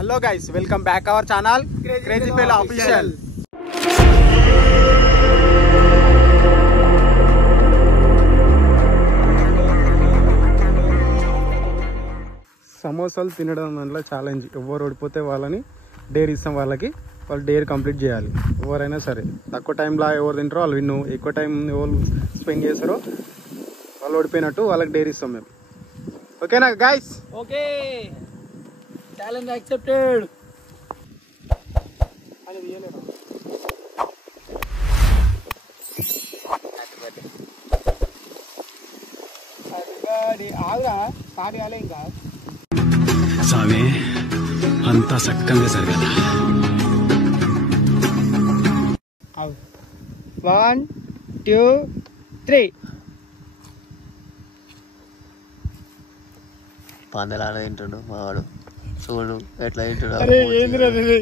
Hello guys, welcome back our channel crazy fellow official. సమోసాలు తినడం వల్ల ఛాలెంజ్. ఎవరు ఓడిపోతే వాళ్ళని డేర్ ఇస్తాం. వాళ్ళు డేర్ కంప్లీట్ చేయాలి. ఎవరైనా సరే తక్కువ టైంలో ఎవరు తింటారో వాళ్ళు విన్ను, ఎక్కువ టైం ఎవరు స్పెండ్ చేస్తారో వాళ్ళు ఓడిపోయినట్టు. వాళ్ళకి డేర్ ఇస్తాం మేము. ఓకేనా గైస్? Okay, challenge accepted. ఆగురా, స్టార్ట్ కాలే ఇంకా. స్వామి అంతా చక్కగా జరగాల. 1 2 3. పందలాడ తింటాడు మావాడు. చూడు ఎట్లా తింటాడు. అరే ఏంద్రా ఇది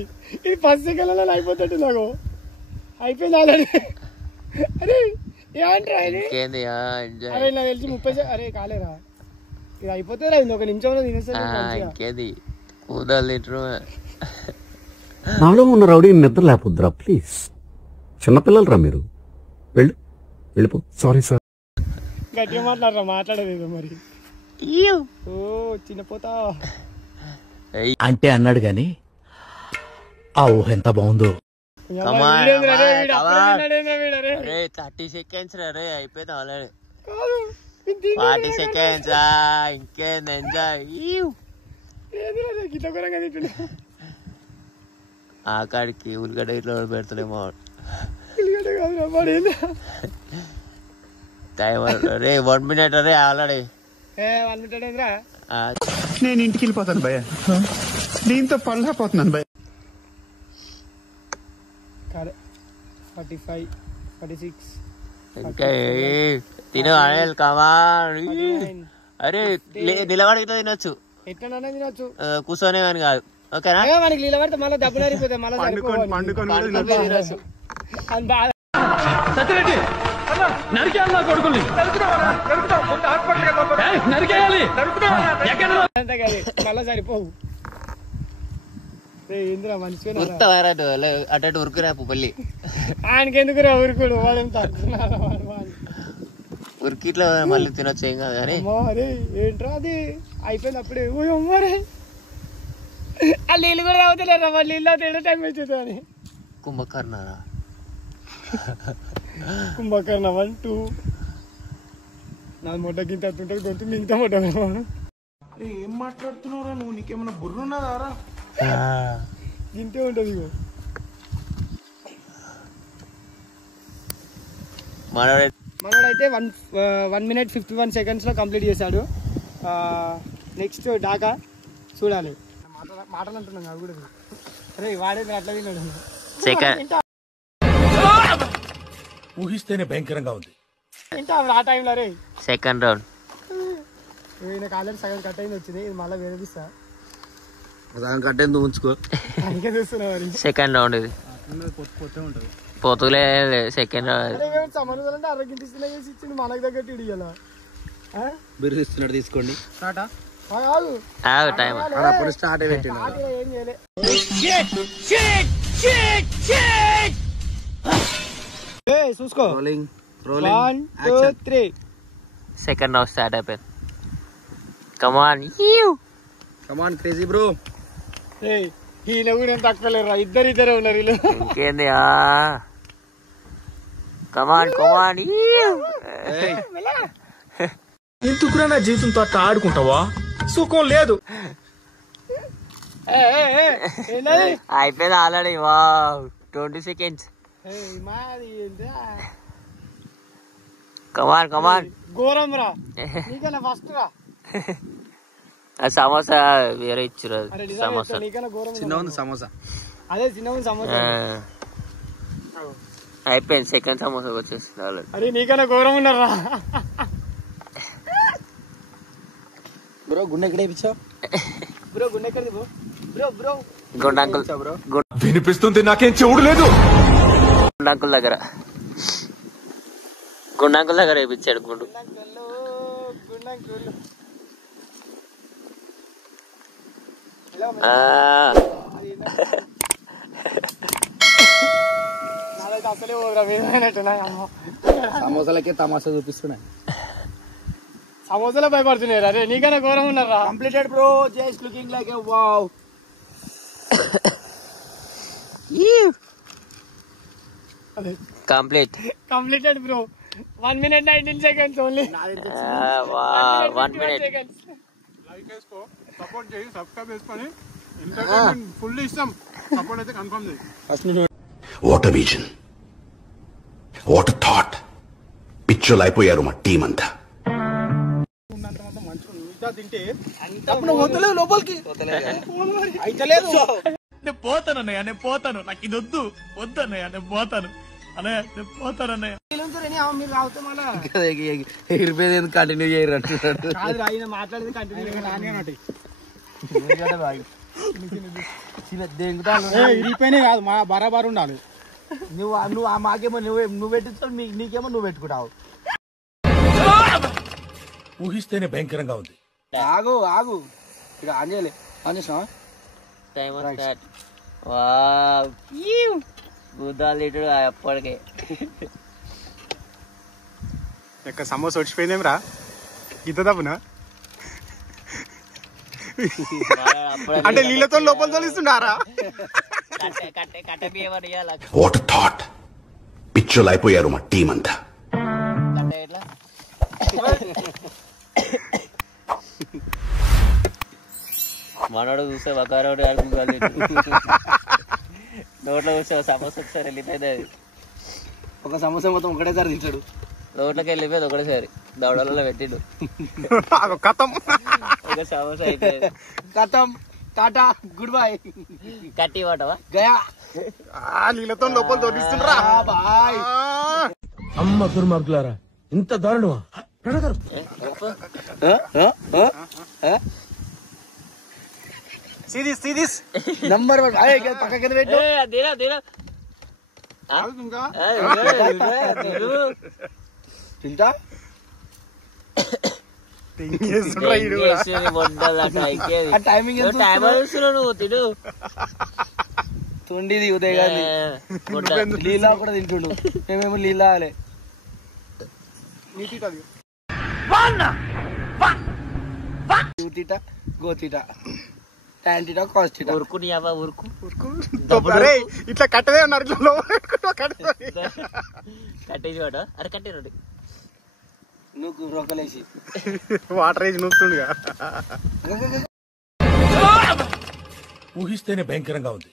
10 సెకండ్లలో అయిపోతుంది. నాకు అయిపోయింది ఆల్రెడీ. అరే ఏమంటారా ఇది? ఇంకేంది అరే నాకు తెలిసి 30 అరే కాలేరా, ఇది అయిపోతే రా, ఒక నిమిషంలో తినేస్తాను. ఇంకేంది కూదలు తింటారు. నాలో ఉన్న రౌడీ నిద్ర లేకపోద్దురా ప్లీజ్. చిన్నపిల్లలు రా మీరు. వెళ్ళిపో. Sorry sir. గట్టిగా మాట్లాడేది మరి. ఓ చిన్నపోతా అంటే అన్నాడు గాని ఆ ఊహ ఎంత బాగుందో. 30 seconds రే, అయిపోయింది ఆల్రెడీ. 40 seconds. ఇంకేంది ఎంజాయ్. ఆ కాడికి ఉల్లిగడ్డ ఇట్లా పెడతాడే మావాడు. టైం రే 1 minute రే ఆల్రెడీ. 1 minute ఏంద్రా? నేను ఇంటికి వెళ్ళిపోతాను భయ్య, దీంతో పళ్ళపోతున్నాను భయ్య. 45 46 ఇంకా తిను అనేల్ కమా. అరే నిలబడి ఇట్లా తినొచ్చు, ఎట్లా తినొచ్చు, కూర్చొనే కానీ కాదు. ఓకేనా? మనకి నిలబడితే మళ్ళీ దెబ్బలు అరిపోతాయి. మళ్ళీ తినొచ్చు. మళ్ళా సరిపోవు. ఏంద్రా మంచిగా అటు ఉరుకురాపు పల్లి. ఆయనకెందుకు రా ఉరుకుడు, వాడు ఉరికి ఇట్లా మళ్ళీ తినొచ్చు, ఏం కాదు కానీ. అరే ఏంట్రా అది అయిపోయింది అప్పుడే. మరి ఆ నీళ్ళు కూడా తాగుతలేరా, వాళ్ళు నీళ్ళు తేడా టైం అవుతుంది అని. కుంభకర్ణ 1 2 నా మొట్ట గింత ఉంటుంది, గొంతు మిగతా మొట్ట. ఏం మాట్లాడుతున్నావురా నువ్వు? నీకేమన్నా బుర్రున్నదారా? గింతే ఉంటుంది. ఇగో మనోడైతే 1 minute 51 seconds లో కంప్లీట్ చేశాడు. నెక్స్ట్ డాకా చూడాలి. మాటలు అంటున్నాం అది కూడా. అరే వాడే అట్లా తిన్నాడు. ఊహిస్తేనే భయంకరంగా ఉంది. ఆ టైంలో రే సెకండ్ రౌండ్ ఆల్రెడీ సగం కట్ అయింది వచ్చింది. ఇది మళ్ళీ వేరేపిస్తా. సగం కట్ అయింది ఉంచుకో. అందుకే చూస్తున్నా. సెకండ్ రౌండ్ ఇది పోతులే. సెకండ్ సమన్వయం అంటే ఆరోగ్యం తీసుకునే ఇచ్చింది మనకు తగ్గట్టు ఇడియాలా బిర్రు ఇస్తున్నాడు, తీసుకోండి. టైం అప్పుడు స్టార్ట్ ఏం చేయలే. చూసుకో. 1 2 3. సెకండ్ రౌండ్ స్టార్ట్ అయిపోయింది. కమాన్ క్రేజీ బ్రో. ఈయన కూడా ఏం తక్కువ లేరు, ఇద్దరే ఉన్నారు వీళ్ళు. ఇంకేంది? కమాన్ ఎందుకురా నా జీవితంతో అట్లా ఆడుకుంటావా? సుఖం లేదు. అయిపోయింది ఆల్రెడీ. 20 seconds. కమాన్ ఘోరం రా, నీకన్నా ఫస్ట్ రా. సమోసా వేరే ఇచ్చారు. సమోసా చిన్న ఉంది సమోసా. అదే చిన్న ఉంది సమోసా. అయిపోయింది. సెకండ్ సమోసా వచ్చేసింది ఆల్రెడీ. అరే నీకన్నా ఘోరం ఉన్నారా బ్రో? గుండె ఎక్కడ వేయించావు బ్రో? గుండె ఎక్కడిది బ్రో? గుండంకుల్ వినిపిస్తుంది, నాకేం చెవుడు లేదు. గుండంకుల్ దగ్గర వేయించాడు. గుండు హలో అసలే పోయినట్టున్నా సమోసాలకే తమాషా చూపిస్తున్నాయి. సమోసాలో భయపడుతున్నారు. అరే నీకన్నా ఘోరం ఉన్నారా? Completed bro, just looking like a wow. Completed bro. 1 minute 19 seconds only. 1 minute. Like చేసుకో, సపోర్ట్ చేయి, సబ్స్క్రైబ్ చేసుకొని ఫుల్ ఇస్తాం. సపోర్ట్ అయితే కన్ఫర్మ్ చేయి. What a vision, what a thought. పిచ్చోలు అయిపోయారు మా టీం అంతా. ఉన్నంత మాత్రం మంచిగా మిగతా తింటే వద్దలేదు లోపలికి అయితలేదు. నేను పోతానన్నయ్య, నేను పోతాను. నాకు ఇది వద్దు వద్దన్నయ్య, నేను పోతాను అన్నయ్య, నేను పోతానన్నయ్య. మీరు రావుతా మళ్ళా ఎగిరిపోయేది ఎందుకు కంటిన్యూ చేయరు అంటున్నాడు. కాదు ఆయన మాట్లాడేది కంటిన్యూ నానే అన్నట్టు ఇరిగిపోయినాయి కాదు, మా బరాబర్ ఉండాలి. నువ్వు మాకేమో నువ్వు పెట్టిస్తావు, నీకేమో నువ్వు పెట్టుకుంటావు. ఊహిస్తేనే భయంకరంగా ఉంది. ఆగు ఆగు, ఇక ఆన్ చేయలే. ఆన్ చేసినావా? Timer start. వావ్, గుద్దాలు తిట్టుడు అప్పటికే. ఎక్క సమోసా వచ్చిపోయిందేం రా, ఇంత తప్పునా? అంటే నీళ్ళతో లోపల తోలిస్తున్నారా? కట్ట బియ్యం ఇయ్యాల. What a thought. పిచ్చోలు అయిపోయారు మా టీం అంతా. కట్ట ఎట్లా? మనోడు చూస్తే బకారోడు నోట్లో చూస్తే సమోసా ఒకసారి వెళ్ళిపోయింది. అది ఒక సమోసా మొత్తం ఒకటేసారి తింటాడు. నోట్లోకి వెళ్ళిపోయింది ఒకటేసారి. దవడలలో పెట్టిండు. కథం ఒక సమోసా అయిపోయింది. కథం, టాటా, గుడ్ బై. కట్టి వాటవా గయా. నీళ్ళతో లోపల తోలిస్తుండ్రా. బాయ్. అమ్మ దుర్మార్గులారా, ఇంత దారుణమా? సీదిస్ నంబర్ 1 పక్క కింద పెట్టు. ఇంకా తింటా టైమింగ్ నువ్వు తిడు. తుండిది ఉదయ్ గాంధీ లీలా కూడా తింటుండు. మేమేమో లీలా అలే. గోతీట టాంటీటా కాస్టీటా. ఉరుకు నీ అవ్వ ఉరుకు. ఇట్లా కట్టదే ఉన్నారు. కట్టేసి వాట. అరే కట్టేరండి. నువ్వు రొక్కలేసి వాటర్ వేసి నూపుతుండగా. ఊహిస్తేనే భయంకరంగా ఉంది.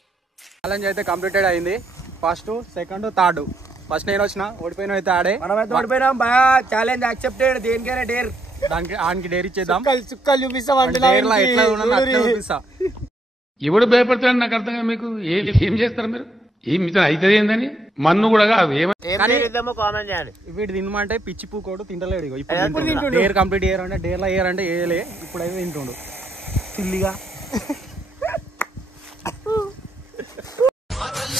ఛాలెంజ్ అయితే కంప్లీటెడ్ అయింది. First, second, third. ఫస్ట్ నేను వచ్చిన, ఓడిపోయిన అయితే ఆడే. మనమైతే ఓడిపోయినాం బా. Challenge accepted. దేనికైనా డేర్. దానికి ఆనికి డేర్ ఇచ్చేద్దాం. చుక్కలు చూపిస్తాం. ఎవడు భయపడతాడు నాకు అర్థం కాదు. మీకు ఏం చేస్తారు మీరు? ఏం మీతో అవుతుంది ఏందని మన్ను కూడా కాదు. కామెంట్ చేయండి. వీడు తినమంటే పిచ్చి పూకోడు తింటలేడు. ఇప్పుడు డేర్ కంప్లీట్ చేయరంటే డేర్లో వేయరంటే వేయలే. ఇప్పుడైతే తింటుండు సిల్లిగా.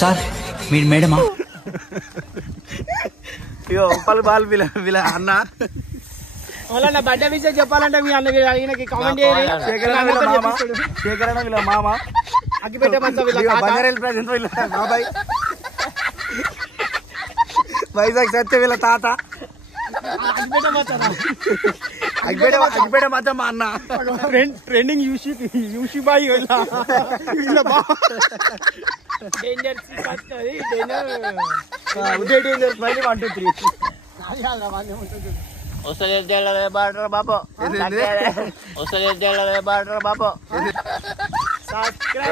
సార్ మీరు మేడమా? ఉప్పల్ బాల్ వీళ్ళ అన్న. నా బర్త్డే విషయం చెప్పాలంటే మీ అన్నకి ఆయనకి కామెంట్ చేయాలి. శేఖరణ వీళ్ళ మామ. అగ్గి పెట్టే బంగారెల్ ప్రజెంట్ వీళ్ళ బాబాయ్. వైజాగ్ సత్య వీళ్ళ తాత. అగ్గిపేట మాత్రం మా అన్న. ట్రెండింగ్ యూషి boy. Danger Uday danger smiley 1 2 3. వస్తుంది బాటర్ బాబు. వస్తుంది బాటర్ బాబు.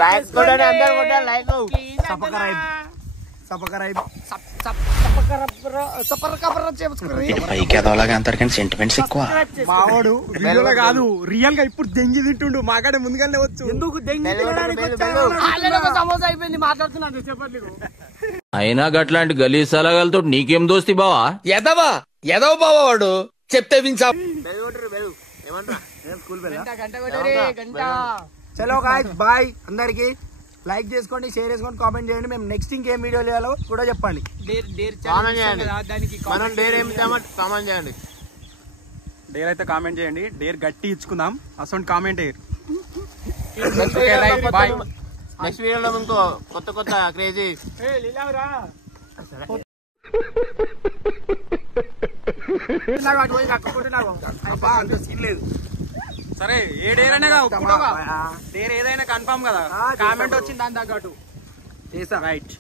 లైక్ కొట్టండి, అందరు కొట్టాలి లైక్. సెంటిమెంట్స్ ఎక్కువ. మావాడు వీడియోలో కాదు, రియల్ గా ఇప్పుడు దెంగి తింటుండు. మాకాడే ముందుగానే వచ్చు. ఎందుకు సమోసా అయిపోయింది మాట్లాడుతున్నాను చెప్పట్లేదు. అయినా గట్లాంటి గలీజ్ సలగాలతో నీకేం దోస్తి బావా? ఎదవ బావా వాడు. చెప్తే వించా. చలో గాయ్స్ బాయ్. అందరికి లైక్ చేసుకోండి, షేర్ చేసుకోండి, కామెంట్ చేయండి. మేము నెక్స్ట్ ఇంకేం వీడియో చేయాలో కూడా చెప్పండి. డేర్ అయితే కామెంట్ చేయండి. డేర్ గట్టి ఇచ్చుకుందాం. అసలు కామెంట్ నెక్స్ట్ వీడియోలో ఇంకో కొత్త క్రేజీ అంత సీన్ లేదు. సరే ఏ డేర్ అయినా డేర్ ఏదైనా కన్ఫర్మ్ కదా, కామెంట్ వచ్చింది దాని తగ్గట్టు చేసా. రైట్.